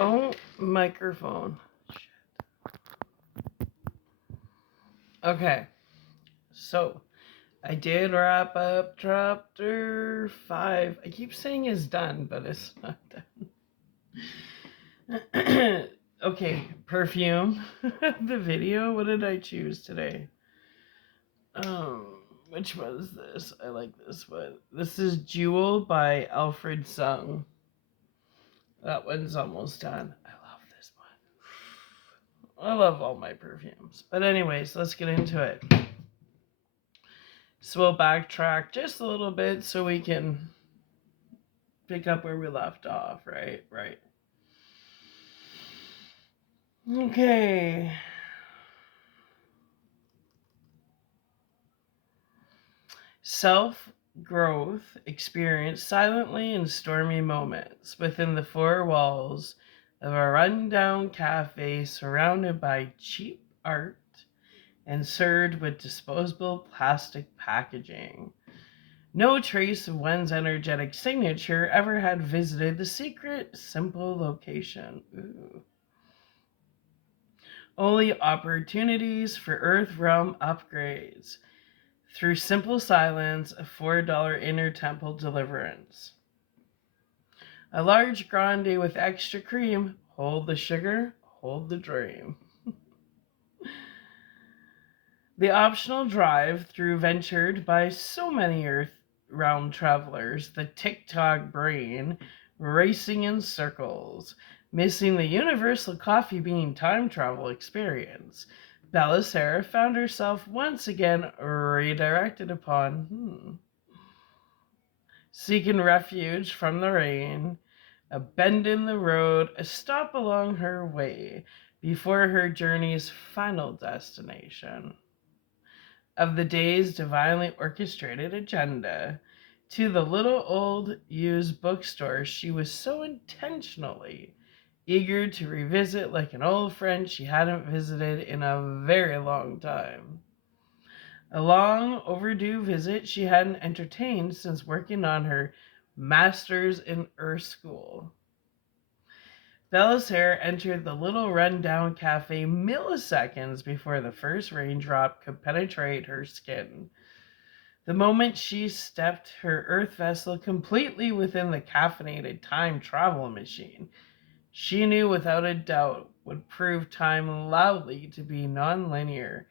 Oh, microphone. Okay, so I did wrap up chapter 5. I keep saying it's done, but it's not done. Okay, perfume. The video. What did I choose today? Um, which was this? I like this one. This is Jewel by Alfred Sung. That one's almost done. I love this one. I love all my perfumes. But anyways, let's get into it. So we'll backtrack just a little bit so we can pick up where we left off, right? Right. Okay. Self growth experienced silently in stormy moments within the four walls of a rundown cafe surrounded by cheap art and served with disposable plastic packaging. No trace of one's energetic signature ever had visited the secret, simple location. Ooh. Only opportunities for Earth Realm upgrades through simple silence, a $4 inner temple deliverance. A large grande with extra cream. Hold the sugar, hold the dream. The optional drive through ventured by so many Earth realm travelers, the TikTok brain racing in circles, missing the universal coffee bean time travel experience. Belisara found herself once again redirected upon seeking refuge from the rain, a bend in the road, a stop along her way before her journey's final destination. Of the day's divinely orchestrated agenda, to the little old used bookstore she was so intentionally eager to revisit like an old friend she hadn't visited in a very long time. A long overdue visit she hadn't entertained since working on her master's in Earth School. Belisara entered the little rundown cafe milliseconds before the first raindrop could penetrate her skin. The moment she stepped her Earth vessel completely within the caffeinated time travel machine, she knew without a doubt would prove time loudly to be non-linear,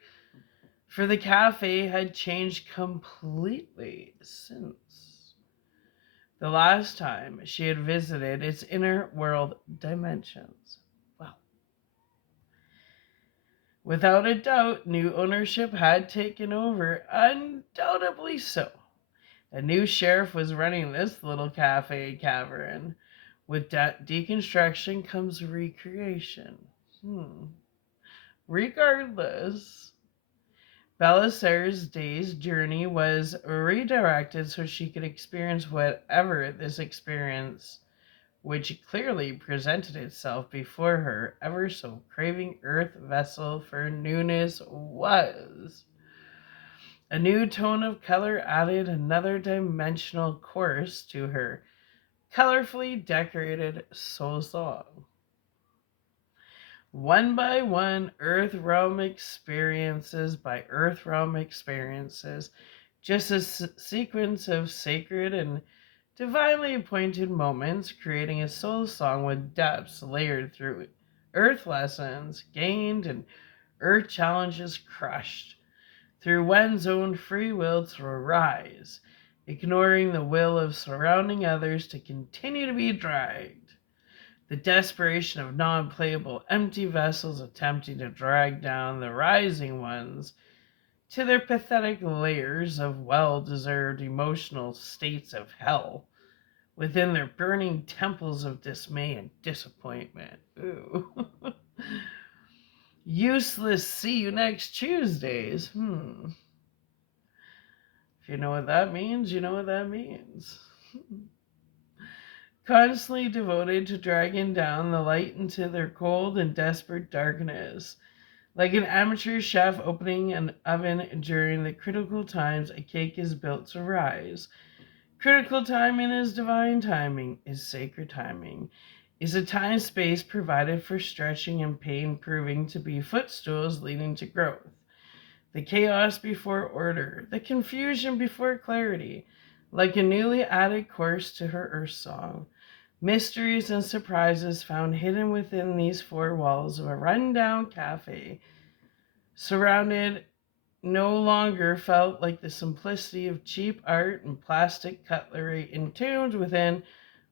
for the cafe had changed completely since the last time she had visited its inner world dimensions. Well, without a doubt, new ownership had taken over, undoubtedly so. A new sheriff was running this little cafe cavern. With deconstruction comes recreation. Regardless, Belisara's day's journey was redirected so she could experience whatever this experience, which clearly presented itself before her ever so craving earth vessel for newness, was. A new tone of color added another dimensional chorus to her colorfully decorated soul song. One by one, Earth Realm experiences by Earth Realm experiences, just a sequence of sacred and divinely appointed moments, creating a soul song with depths layered through Earth lessons gained and Earth challenges crushed, through one's own free will to rise, ignoring the will of surrounding others to continue to be dragged. The desperation of non-playable empty vessels attempting to drag down the rising ones to their pathetic layers of well-deserved emotional states of hell within their burning temples of dismay and disappointment. Ooh. Useless see you next Tuesdays. If you know what that means, you know what that means. Constantly devoted to dragging down the light into their cold and desperate darkness. Like an amateur chef opening an oven during the critical times a cake is built to rise. Critical timing is divine timing, is sacred timing. is a time space provided for stretching and pain proving to be footstools leading to growth. The chaos before order, the confusion before clarity, like a newly added chorus to her Earth song. Mysteries and surprises found hidden within these four walls of a rundown cafe, surrounded no longer felt like the simplicity of cheap art and plastic cutlery entombed within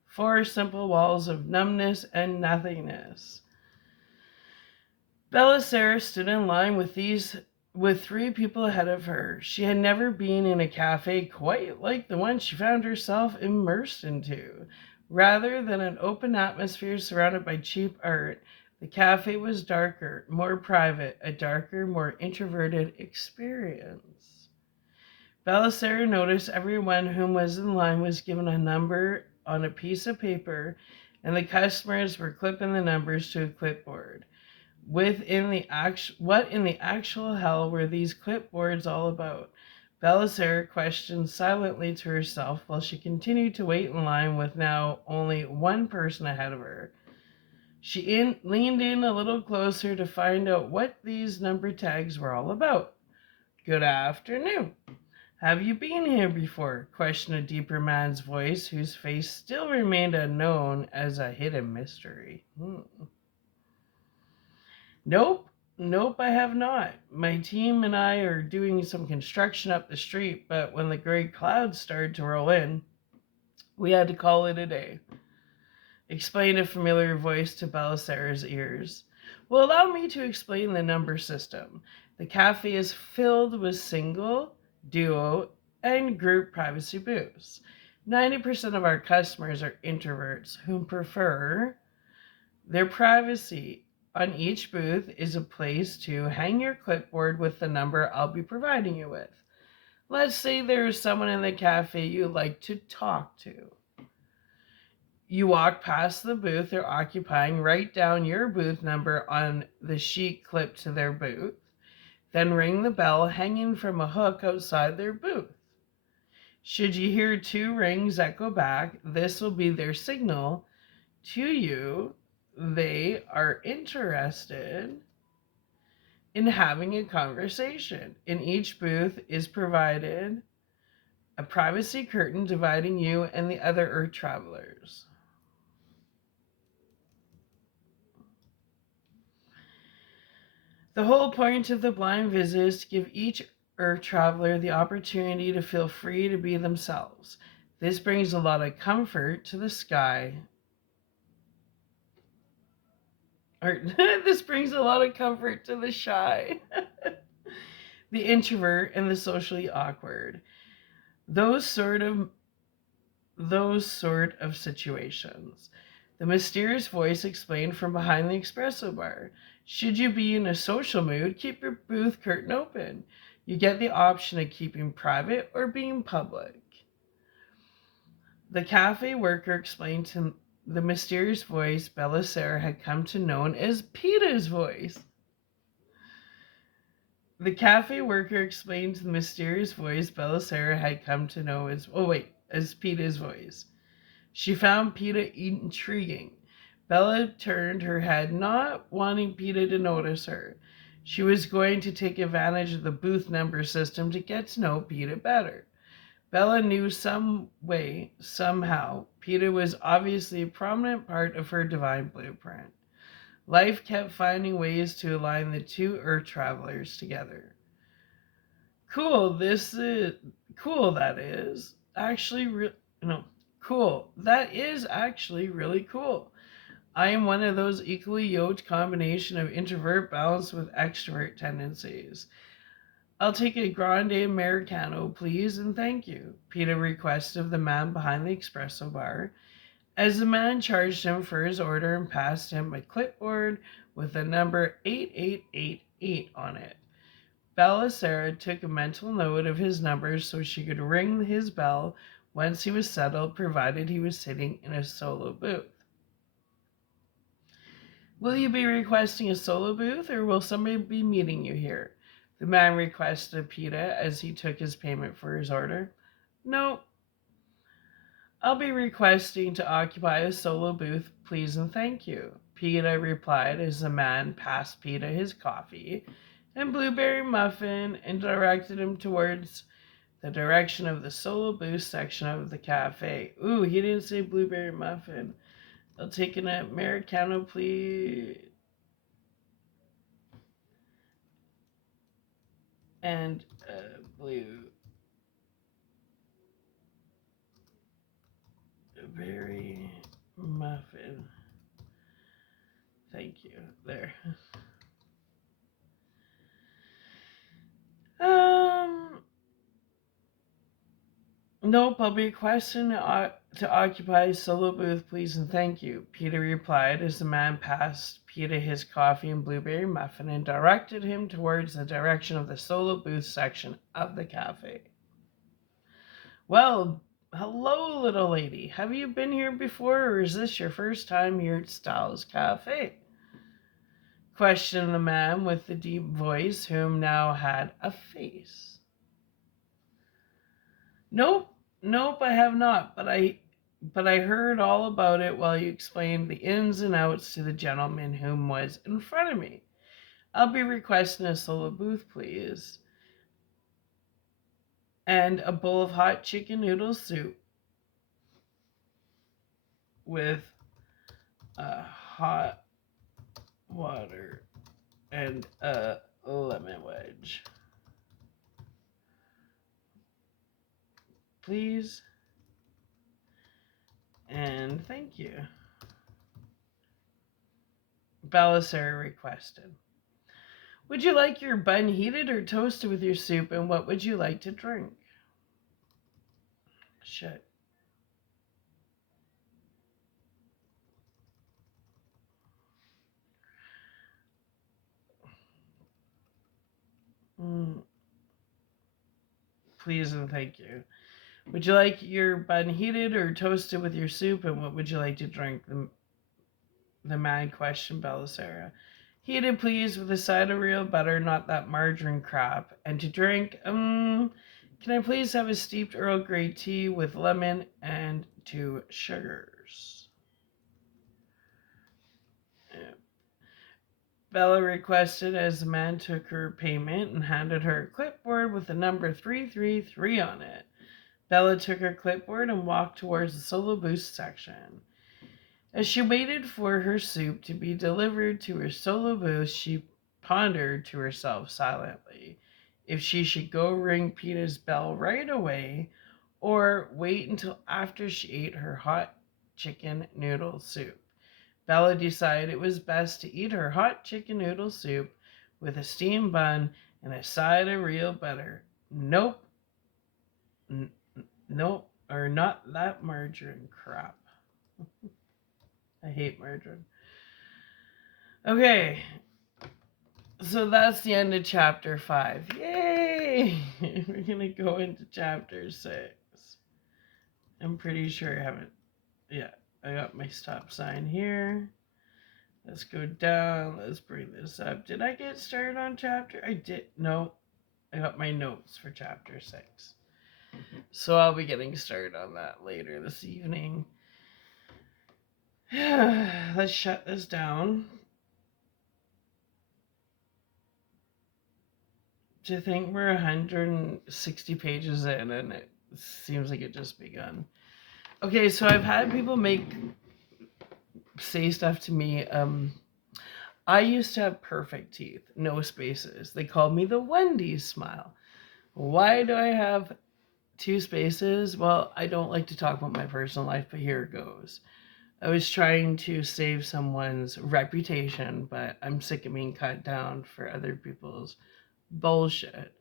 four simple walls of numbness and nothingness. Belisara stood in line with three people ahead of her. She had never been in a cafe quite like the one she found herself immersed into. Rather than an open atmosphere surrounded by cheap art, the cafe was darker, more private, a darker, more introverted experience. Belisara noticed everyone whom was in line was given a number on a piece of paper, and the customers were clipping the numbers to a clipboard. What in the actual hell were these clipboards all about? Belisara questioned silently to herself while she continued to wait in line with now only one person ahead of her. She leaned in a little closer to find out what these number tags were all about. Good afternoon. Have you been here before? Questioned a deeper man's voice whose face still remained unknown as a hidden mystery. Nope, nope, I have not. My team and I are doing some construction up the street, but when the gray clouds started to roll in, we had to call it a day. Explained a familiar voice to Belisara's ears. Well, allow me to explain the number system. The cafe is filled with single, duo, and group privacy booths. 90% of our customers are introverts who prefer their privacy. On each booth is a place to hang your clipboard with the number I'll be providing you with. Let's say there is someone in the cafe you'd like to talk to. You walk past the booth they're occupying, write down your booth number on the sheet clipped to their booth, then ring the bell hanging from a hook outside their booth. Should you hear two rings echo back, this will be their signal to you they are interested in having a conversation. In each booth is provided a privacy curtain dividing you and the other Earth travelers. The whole point of the blind visit is to give each Earth traveler the opportunity to feel free to be themselves. This brings a lot of comfort to the sky. This brings a lot of comfort to the shy, the introvert, and the socially awkward. Those sort of situations. The mysterious voice explained from behind the espresso bar. Should you be in a social mood, keep your booth curtain open. You get the option of keeping private or being public. The cafe worker explained to the mysterious voice Belisara had come to know as Peeta's voice. The cafe worker explained to the mysterious voice Belisara had come to know as Peeta's voice. She found Peeta intriguing. Bella turned her head, not wanting Peeta to notice her. She was going to take advantage of the booth number system to get to know Peeta better. Bella knew some way, somehow, Peeta was obviously a prominent part of her divine blueprint. Life kept finding ways to align the two Earth travelers together. Cool, that is. Cool. That is actually really cool. I am one of those equally yoked combination of introvert balanced with extrovert tendencies. I'll take a grande Americano, please, and thank you, Peeta requested of the man behind the espresso bar, as the man charged him for his order and passed him a clipboard with the number 8888 on it. Belisara took a mental note of his numbers so she could ring his bell once he was settled, provided he was sitting in a solo booth. Will you be requesting a solo booth, or will somebody be meeting you here? The man requested of Peeta as he took his payment for his order. No, I'll be requesting to occupy a solo booth, please and thank you, Peeta replied as the man passed Peeta his coffee and blueberry muffin and directed him towards the direction of the solo booth section of the cafe. Ooh, he didn't say blueberry muffin. I'll take an Americano, please. And blueberry muffin. Thank you. There. Nope, I'll be requesting to occupy a solo booth, please and thank you, Peeta replied as the man passed Peeta his coffee and blueberry muffin and directed him towards the direction of the solo booth section of the cafe. Well, hello, little lady. Have you been here before, or is this your first time here at Styles Cafe? Questioned the man with the deep voice, whom now had a face. Nope, I have not, but I heard all about it while you explained the ins and outs to the gentleman whom was in front of me. I'll be requesting a solo booth, please. And a bowl of hot chicken noodle soup with hot water and a lemon wedge. Please. And thank you. Belisara requested. Would you like your bun heated or toasted with your soup, and what would you like to drink? Shit. Please and thank you. Would you like your bun heated or toasted with your soup, and what would you like to drink? The man questioned Belisara. Heated, please, with a side of real butter, not that margarine crap. And to drink, can I please have a steeped Earl Grey tea with lemon and 2 sugars? Bella requested as the man took her payment and handed her a clipboard with the number 333 on it. Bella took her clipboard and walked towards the solo booth section. As she waited for her soup to be delivered to her solo booth, she pondered to herself silently if she should go ring Peeta's bell right away or wait until after she ate her hot chicken noodle soup. Bella decided it was best to eat her hot chicken noodle soup with a steamed bun and a side of real butter. Nope, or not that margarine crap. I hate margarine. Okay, so that's the end of chapter 5. Yay! We're gonna go into chapter 6. I'm pretty sure I haven't. Yeah, I got my stop sign here. Let's go down. Let's bring this up. Did I get started on chapter? I did. No, I got my notes for chapter 6. So I'll be getting started on that later this evening. Let's shut this down. To think we're 160 pages in and it seems like it just begun. Okay, so I've had people say stuff to me. I used to have perfect teeth, no spaces. They called me the Wendy's smile. Why do I have 2 spaces? Well, I don't like to talk about my personal life, but here it goes. I was trying to save someone's reputation, but I'm sick of being cut down for other people's bullshit.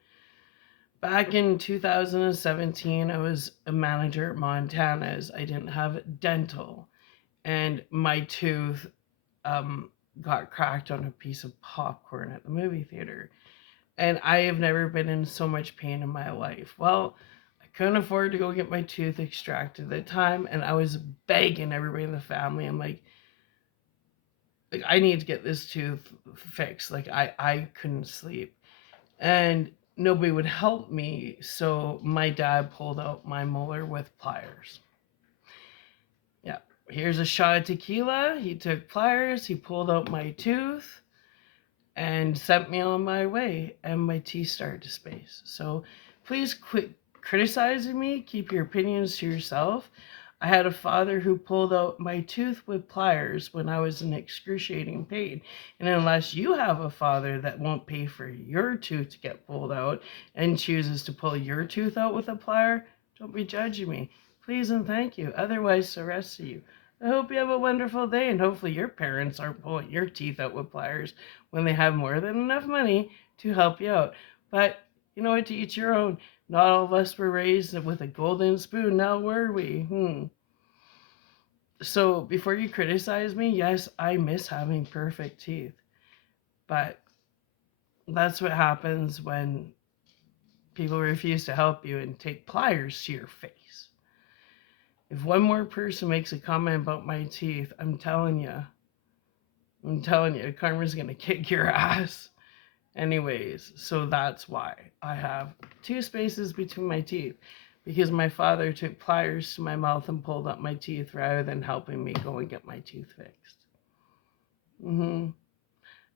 Back in 2017, I was a manager at Montana's. I didn't have dental, and my tooth got cracked on a piece of popcorn at the movie theater. And I have never been in so much pain in my life. Well, I couldn't afford to go get my tooth extracted at the time, and I was begging everybody in the family. I'm like I need to get this tooth fixed. Like I couldn't sleep. And nobody would help me, so my dad pulled out my molar with pliers. Here's a shot of tequila. He took pliers, he pulled out my tooth, and sent me on my way, and my teeth started to space. So please quit criticizing me. Keep your opinions to yourself. I had a father who pulled out my tooth with pliers when I was in excruciating pain. And unless you have a father that won't pay for your tooth to get pulled out and chooses to pull your tooth out with a plier, don't be judging me. Please and thank you. Otherwise, the rest of you. I hope you have a wonderful day, and hopefully your parents aren't pulling your teeth out with pliers when they have more than enough money to help you out. But you know what, to each your own. Not all of us were raised with a golden spoon, now were we? So before you criticize me, yes, I miss having perfect teeth. But that's what happens when people refuse to help you and take pliers to your face. If one more person makes a comment about my teeth, I'm telling you, karma's gonna kick your ass. Anyways, so that's why I have 2 spaces between my teeth, because my father took pliers to my mouth and pulled up my teeth rather than helping me go and get my teeth fixed.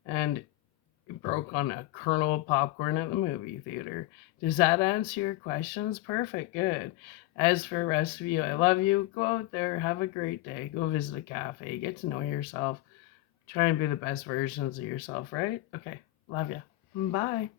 And it broke on a kernel of popcorn at the movie theater. Does that answer your questions? Perfect, good. As for the rest of you, I love you. Go out there, have a great day. Go visit a cafe, get to know yourself. Try and be the best versions of yourself, right? Okay, love you. Bye.